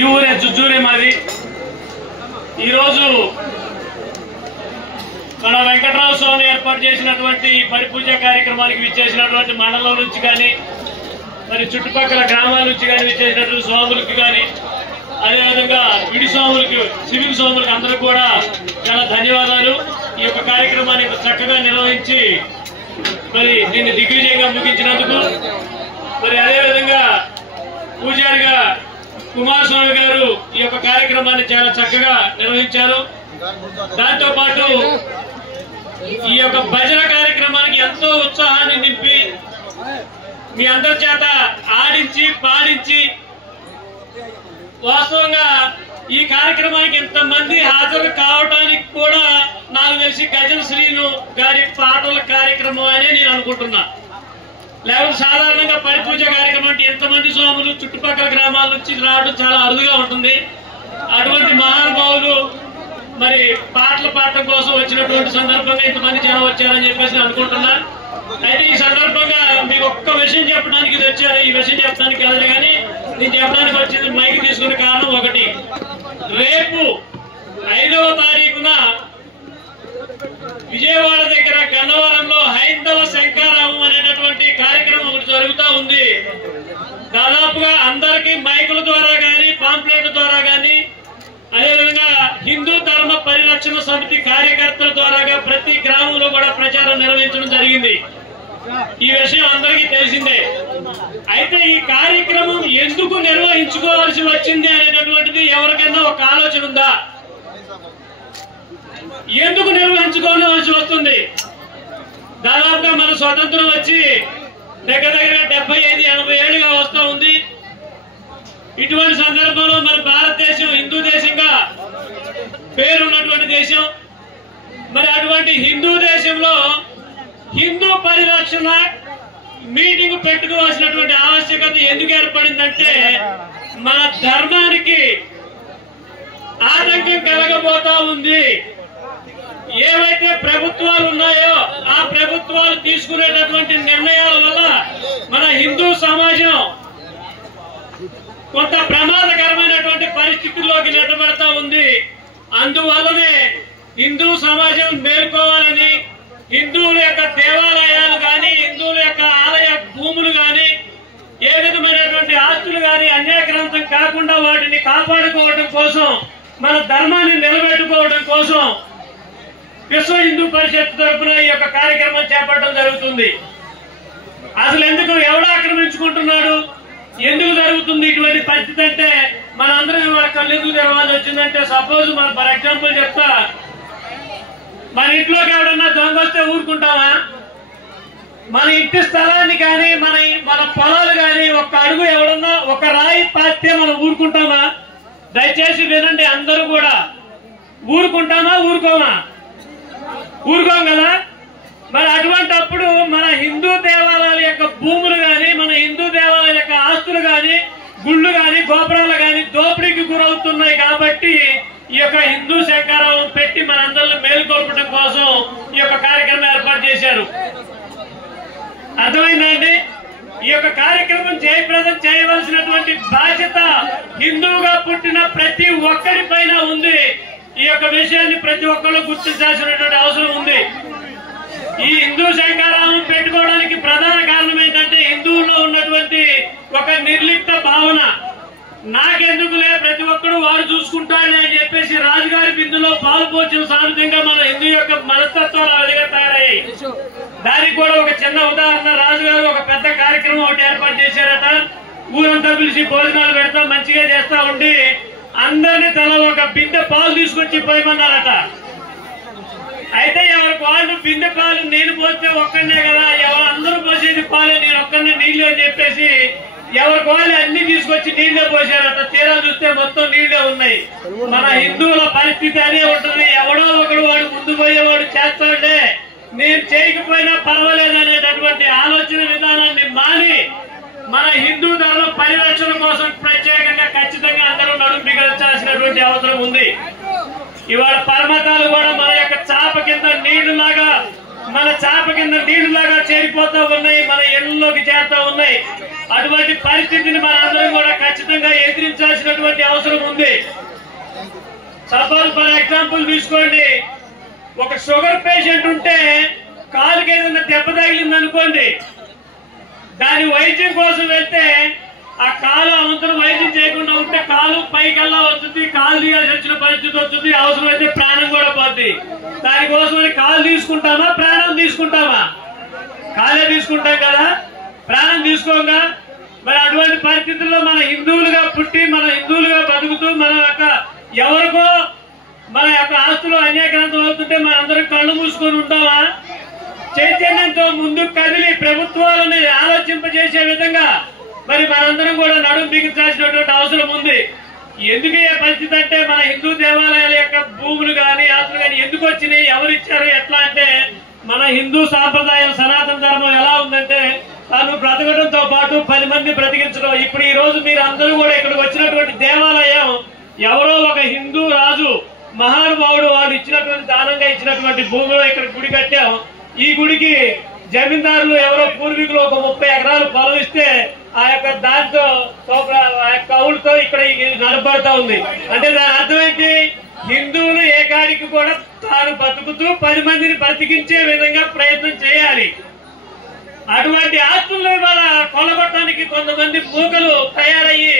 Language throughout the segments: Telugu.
ఈ ఊరే జుజ్జూరే మాది. ఈరోజు మన వెంకటరామ స్వామి ఏర్పాటు చేసినటువంటి పరిపూజ కార్యక్రమానికి విచ్చేసినటువంటి మండలం నుంచి కానీ మరి చుట్టుపక్కల గ్రామాల నుంచి కానీ విచ్చేసినటువంటి స్వాములకి కానీ అదేవిధంగా విడి స్వాములకి సివిల్ స్వాములకి అందరికీ కూడా చాలా ధన్యవాదాలు. ఈ యొక్క కార్యక్రమాన్ని చక్కగా నిర్వహించి మరి దీన్ని దిగ్విజయంగా ముగించినందుకు. మరి అదేవిధంగా పూజారిగా కుమారస్వామి గారు ఈ యొక్క కార్యక్రమాన్ని చాలా చక్కగా నిర్వహించారు. దాంతో పాటు ఈ యొక్క భజన కార్యక్రమానికి ఎంతో ఉత్సాహాన్ని నింపి మీ అందరి చేత ఆడించి పాడించి వాస్తవంగా ఈ కార్యక్రమానికి ఇంతమంది హాజరు కావడానికి కూడా నాకు తెలిసి గజల్ శ్రీను గారి పాటల కార్యక్రమం అనే నేను అనుకుంటున్నా. లేకపోతే సాధారణంగా పరిపూజ కార్యక్రమం అంటే ఎంతమంది స్వాములు చుట్టుపక్కల గ్రామాల నుంచి రావడం చాలా అరుదుగా ఉంటుంది. అటువంటి మహానుభావులు మరి పాటలు పాడటం కోసం వచ్చినటువంటి సందర్భంగా ఇంతమంది జనం వచ్చారని చెప్పేసి అనుకుంటున్నా. అయితే ఈ సందర్భంగా మీకు ఒక్క విషయం చెప్పడానికి ఇది వచ్చారు. ఈ విషయం చెప్పడానికి కాదు కానీ నేను చెప్పడానికి వచ్చింది మైక్ తీసుకునే కారణం ఒకటి. రేపు 5వ తారీఖున విజయవాడ దగ్గర గన్నవరంలో హైందవ శంకారామం అనేటటువంటి కార్యక్రమం ఒకటి జరుగుతూ ఉంది. దాదాపుగా అందరికీ మైకుల ద్వారా కానీ పాంప్లెట్ల ద్వారా కానీ అదేవిధంగా హిందూ ధర్మ పరిరక్షణ సమితి కార్యకర్తల ద్వారా ప్రతి గ్రామంలో కూడా ప్రచారం నిర్వహించడం జరిగింది. ఈ విషయం అందరికీ తెలిసిందే. అయితే ఈ కార్యక్రమం ఎందుకు నిర్వహించుకోవాల్సి వచ్చింది అనేటటువంటిది ఎవరికైనా ఒక ఆలోచన ఉందా? ఎందుకు నిర్వహించుకోవాల్సి వస్తుంది? దాదాపుగా మన స్వతంత్రం వచ్చి దగ్గర 75-80 ఏళ్ళుగా వస్తూ ఉంది. ఇటువంటి సందర్భంలో మన భారతదేశం హిందూ దేశంగా పేరున్నటువంటి దేశం. మరి అటువంటి హిందూ దేశంలో హిందూ పరిరక్షణ మీటింగ్ పెట్టుకోవాల్సినటువంటి ఆవశ్యకత ఎందుకు ఏర్పడిందంటే మన ధర్మానికి ఆటంకం కలగబోతా ఉంది. ఏవైతే ప్రభుత్వాలు ఉన్నాయో ఆ ప్రభుత్వాలు తీసుకునేటటువంటి నిర్ణయాల వల్ల మన హిందూ సమాజం కొంత ప్రమాదకరమైనటువంటి పరిస్థితుల్లోకి నెట్టబడతా ఉంది. అందువల్లనే హిందూ సమాజం మేల్కోవాలని హిందువుల యొక్క దేవాలయాలు కానీ హిందువుల యొక్క ఆలయ భూములు కానీ ఏ విధమైనటువంటి ఆస్తులు కానీ అన్యాక్రాంతం కాకుండా వాటిని కాపాడుకోవడం కోసం మన ధర్మాన్ని నిలబెట్టుకోవడం కోసం విశ్వ హిందూ పరిషత్ తరఫున ఈ యొక్క కార్యక్రమం చేపట్టడం జరుగుతుంది. అసలు ఎందుకు ఎవడు ఆక్రమించుకుంటున్నాడు, ఎందుకు జరుగుతుంది ఇటువంటి పరిస్థితి అంటే మనందరం మన కళ్ళు ఎందుకు తెరవాల్సి వచ్చిందంటే సపోజ్ మన ఫర్ ఎగ్జాంపుల్ చెప్తా, మన ఇంట్లోకి ఎవడన్నా దొంగ వస్తే ఊరుకుంటామా? మన ఇంటి స్థలాన్ని కానీ మన పొలాలు కానీ ఒక్క అడుగు ఎవడన్నా ఒక రాయి పాస్తే మనం ఊరుకుంటామా? దయచేసి వినండి అందరూ కూడా. ఊరుకుంటామా? ఊరుకోమా? ఊరుకోం కదా. మరి అటువంటప్పుడు మన హిందూ దేవాలయాల యొక్క భూములు కానీ మన హిందూ దేవాలయాల యొక్క ఆస్తులు కానీ గుళ్ళు కానీ గోపురాలు కానీ దోపిడీకి గురవుతున్నాయి. కాబట్టి ఈ యొక్క హిందూ శంకారావం పెట్టి మనందరిని మేలుకొల్పడం కోసం ఈ యొక్క కార్యక్రమం ఏర్పాటు చేశారు. అర్థమైందండి? ఈ యొక్క కార్యక్రమం జయప్రదం చేయవలసినటువంటి బాధ్యత హిందువుగా పుట్టిన ప్రతి ఒక్కరి పైన ఉంది. ఈ యొక్క విషయాన్ని ప్రతి ఒక్కరు గుర్తించాల్సినటువంటి అవసరం ఉంది. ఈ హిందూ శంకారావం పెట్టుకోవడానికి ప్రధాన కారణం ఏంటంటే హిందువుల్లో ఉన్నటువంటి ఒక నిర్లిప్త భావన. నాకెందుకులే, ప్రతి ఒక్కరు వారు చూసుకుంటారని అని చెప్పేసి రాజుగారి బిందులో పాలు పోచిన సామెతంగా మన హిందూ యొక్క మనస్తత్వాలు అదిగా తయారయ్యాయి. దానికి కూడా ఒక చిన్న ఉదాహరణ, రాజుగారు ఒక పెద్ద కార్యక్రమం ఒకటి ఏర్పాటు చేశారట. ఊరంతా పిలిచి భోజనాలు పెడతా మంచిగా చేస్తా ఉండి అందరినీ తల ఒక బిందె పాలు తీసుకొచ్చి పోయమన్నారట. అయితే ఎవరికి వాళ్ళు బిందె పాలు నేను పోస్తే ఒక్కనే కదా, అందరూ పోసేది పాలే, నేను ఒక్కనే నీళ్లు అని చెప్పేసి ఎవరికి వాళ్ళు అన్ని తీసుకొచ్చి నీళ్లే పోసారట. తీరా చూస్తే మొత్తం నీళ్లే ఉన్నాయి. మన హిందువుల పరిస్థితి అదే ఉంటుంది. ఎవడో ఒకడు వాడు ముందు పోయేవాడు చేస్తాడే, నేను చేయకపోయినా పర్వాలేదు అనేటటువంటి ఆలోచన విధానాన్ని మాని మన హిందూ ధర్మ పరిరక్షణ కోసం ప్రత్యేకంగా ఖచ్చితంగా అందరూ నడుము బిగించాల్సినటువంటి అవసరం ఉంది. ఇవాళ పరమతాలు కూడా మన యొక్క చాప కింద నీళ్లులాగా చేరిపోతా ఉన్నాయి, మన ఇళ్లలోకి చేరుతా ఉన్నాయి. అటువంటి పరిస్థితిని మనందరం కూడా ఖచ్చితంగా ఎదిరించాల్సినటువంటి అవసరం ఉంది. సపోజ్ ఫర్ ఎగ్జాంపుల్ తీసుకోండి, ఒక షుగర్ పేషెంట్ ఉంటే కాలుకి ఏదైనా దెబ్బ తగిలింది అనుకోండి, దాని వైద్యం కోసం వెళ్తే ఆ కాలు అవంతరం వైద్యం చేయకుండా ఉంటే కాలు పైకెల్లా వస్తుంది, కాలు తీయాల్సి వచ్చిన పరిస్థితి వస్తుంది, అవసరమైతే ప్రాణం కూడా పోద్ది. దానికోసం కాలు తీసుకుంటామా ప్రాణం తీసుకుంటామా? కాలే తీసుకుంటాం కదా, ప్రాణం తీసుకోగా. మరి అటువంటి పరిస్థితుల్లో మన హిందువులుగా పుట్టి మన హిందువులుగా బతుకుతూ మన యొక్క ఎవరికో మన యొక్క ఆస్తులు అన్యాక్రాంతం అవుతుంటే మనందరం కళ్ళు మూసుకొని ఉంటామా? చైతన్యంతో ముందుకు కదిలి ప్రభుత్వాలని ఆలోచింపజేసే విధంగా మరి మనందరం కూడా నడుం బిగించాల్సినటువంటి అవసరం ఉంది. ఎందుకు ఏ పరిస్థితి అంటే మన హిందూ దేవాలయాల యొక్క భూములు కానీ ఆస్తులు కానీ ఎందుకు వచ్చినాయి, ఎవరు ఇచ్చారు, ఎట్లా అంటే మన హిందూ సాంప్రదాయం సనాతన ధర్మం ఎలా ఉందంటే తాను బ్రతకడంతో పాటు 10 మంది బ్రతికించడం. ఇప్పుడు ఈ రోజు మీరు అందరూ కూడా ఇక్కడికి వచ్చినటువంటి దేవాలయం ఎవరో ఒక హిందూ రాజు మహానుభావుడు వాడు ఇచ్చినటువంటి దానంగా ఇచ్చినటువంటి భూమిలో ఇక్కడ గుడి కట్టాం. ఈ గుడికి జమీందారులు ఎవరో పూర్వీకులు ఒక 30 ఎకరాలు పొలం ఇస్తే ఆ యొక్క దాంతో కౌలుతో ఇక్కడ నడపడతా ఉంది. అంటే దాని అర్థం ఏంటి? హిందువులు ఏకాడికి కూడా తాను బతుకుతూ 10 మందిని బ్రతికించే విధంగా ప్రయత్నం చేయాలి. అటువంటి ఆస్తులను ఇవాళ కొలగొట్టడానికి కొంతమంది మూకలు తయారయ్యి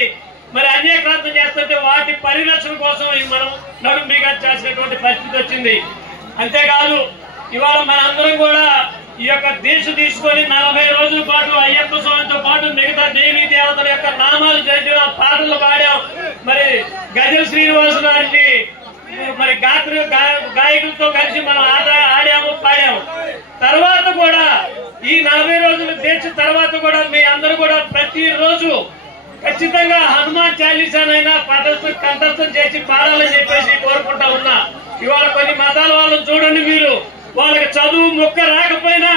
మరి అన్యాక్రాంతం చేస్తుంటే వాటి పరిరక్షణ కోసం మనం నడుం బిగించాల్సినటువంటి పరిస్థితి వచ్చింది. అంతేకాదు ఇవాళ మనందరం కూడా ఈ యొక్క దీక్ష తీసుకొని 40 రోజుల పాటు అయ్యప్ప స్వామితో పాటు మిగతా దేవీ దేవతల యొక్క నామాలు చదివాం, పాటలు పాడాం. మరి గజల శ్రీనివాసు గారిని మరి గాయకులతో కలిసి మనం ఆడాము, పాడాము. తర్వాత కూడా ఈ 40 రోజుల దీక్ష తర్వాత కూడా మీ అందరూ కూడా ప్రతిరోజు ఖచ్చితంగా హనుమాన్ చాలీసానైనా కంఠస్థం చేసి పాడాలని చెప్పేసి కోరుకుంటా ఉన్నా. ఇవాళ కొన్ని మతాల వాళ్ళని చూడండి, మీరు వాళ్ళకి చదువు మొక్క రాకపోయినా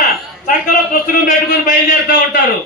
సంకలో పుస్తకం పెట్టుకుని బయలుదేరుతూ ఉంటారు.